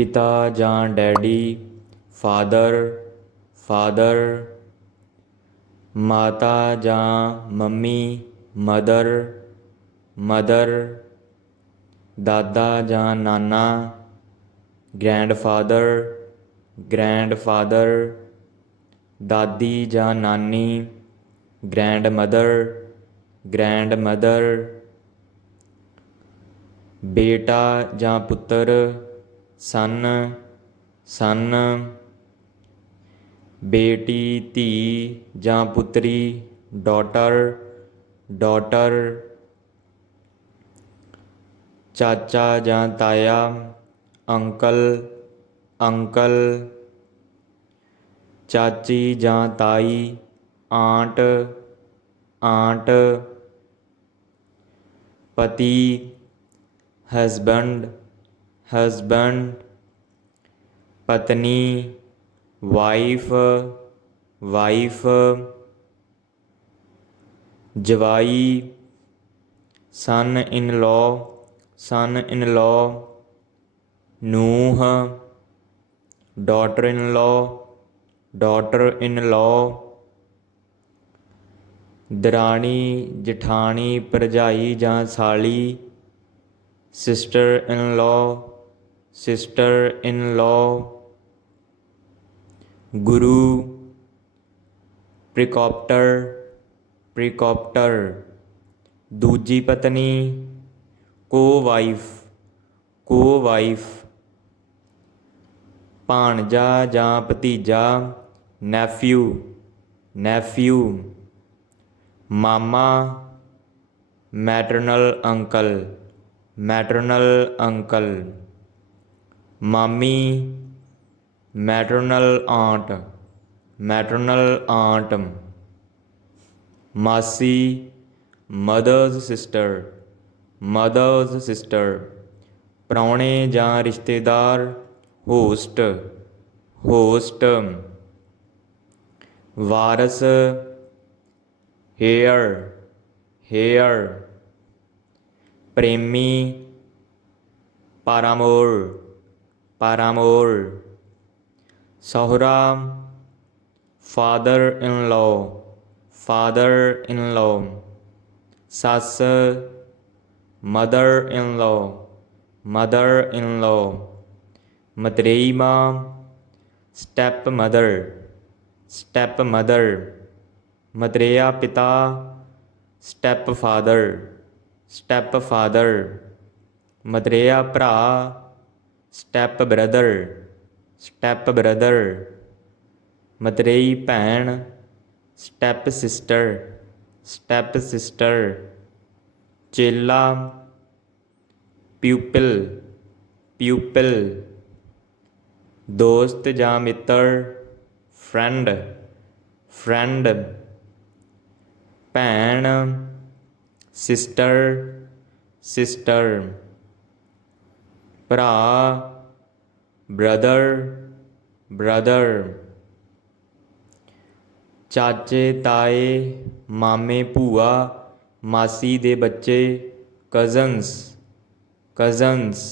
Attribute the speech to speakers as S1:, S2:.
S1: ਪਿਤਾ ਜਾਂ daddy, father father, ਮਾਤਾ ਜਾਂ ਮੰਮੀ, ਮਦਰ ਮਦਰ, ਦਾਦਾ ਜਾਂ ਨਾਨਾ, ਗ੍ਰੈਂਡਫਾਦਰ ਗ੍ਰੈਂਡਫਾਦਰ, ਦਾਦੀ ਜਾਂ ਨਾਨੀ ਗ੍ਰੈਂਡ ਮਦਰ ਗ੍ਰੈਂਡ ਮਦਰ ਬੇਟਾ ਜਾਂ ਪੁੱਤਰ ਸਨ ਸਨ ਬੇਟੀ ਧੀ ਜਾਂ ਪੁੱਤਰੀ ਡਾਟਰ ਡਾਟਰ ਚਾਚਾ ਜਾਂ ਤਾਇਆ ਅੰਕਲ ਅੰਕਲ ਚਾਚੀ ਜਾਂ ਤਾਈ ਆਂਟ ਆਂਟ ਪਤੀ ਹਸਬੰਡ ਹਸਬੰਡ, ਪਤਨੀ, ਵਾਈਫ ਵਾਈਫ, ਜਵਾਈ ਸਨ ਇਨ ਲੋ ਸਨ ਇਨ ਲੋ ਨੂੰਹ ਡਾਟਰ ਇਨ ਲੋ ਡਾਟਰ ਇਨ ਲੋ ਦਰਾਣੀ, ਜਠਾਣੀ, ਭਰਜਾਈ ਜਾਂ ਸਾਲੀ sister in law sister in ਲੋ ਗੁਰੂ ਪ੍ਰੀਕੌਪਟਰ ਪ੍ਰੀਕੌਪਟਰ ਦੂਜੀ ਪਤਨੀ ਕੋ ਵਾਈਫ ਕੋ ਵਾਈਫ ਭਾਣਜਾ ਜਾਂ ਭਤੀਜਾ ਨੈਫਿਊ ਨੈਫਿਊ ਮਾਮਾ ਮੈਟਰਨਲ ਅੰਕਲ ਮੈਟਰਨਲ ਅੰਕਲ ਮਾਮੀ ਮੈਟਰਨਲ ਆਂਟ ਮੈਟਰਨਲ ਆਂਟ ਮਾਸੀ ਮਦਰਸ ਸਿਸਟਰ ਮਦਰਸ ਸਿਸਟਰ ਪ੍ਰਾਹੁਣੇ ਜਾਂ ਰਿਸ਼ਤੇਦਾਰ ਹੋਸਟ ਹੋਸਟ ਵਾਰਸ ਹੇਅਰ ਹੇਅਰ ਪ੍ਰੇਮੀ ਪਾਰਾਮੋਰ ਪਾਰਾਮੋਰ ਸਹੁਰਾ father in law father in ਲੋ ਸੱਸ mother in low mother in law ਮਤਰੇਈ ਮਾਂ ਸਟੈਪ ਮਦਰ ਸਟੈਪ ਮਦਰ ਮਤਰੇਆ ਪਿਤਾ ਸਟੈਪ ਫਾਦਰ ਸਟੈਪ ਫਾਦਰ ਮਤਰੇਆ ਭਰਾ ਸਟੈਪ ਬ੍ਰਦਰ ਸਟੈਪ ਬ੍ਰਦਰ ਮਤਰੇਈ ਭੈਣ ਸਟੈਪ ਸਿਸਟਰ ਸਟੈਪ ਸਿਸਟਰ ਚੇਲਾ ਪਿਊਪਿਲ ਪਿਊਪਿਲ ਦੋਸਤ ਜਾਂ ਮਿੱਤਰ ਫਰੈਂਡ ਫਰੈਂਡ ਭੈਣ ਸਿਸਟਰ ਸਿਸਟਰ ਭਰਾ ਬ੍ਰਦਰ ਬ੍ਰਦਰ ਚਾਚੇ ਤਾਏ ਮਾਮੇ ਭੂਆ ਮਾਸੀ ਦੇ ਬੱਚੇ ਕਜ਼ਨਸ ਕਜ਼ਨਸ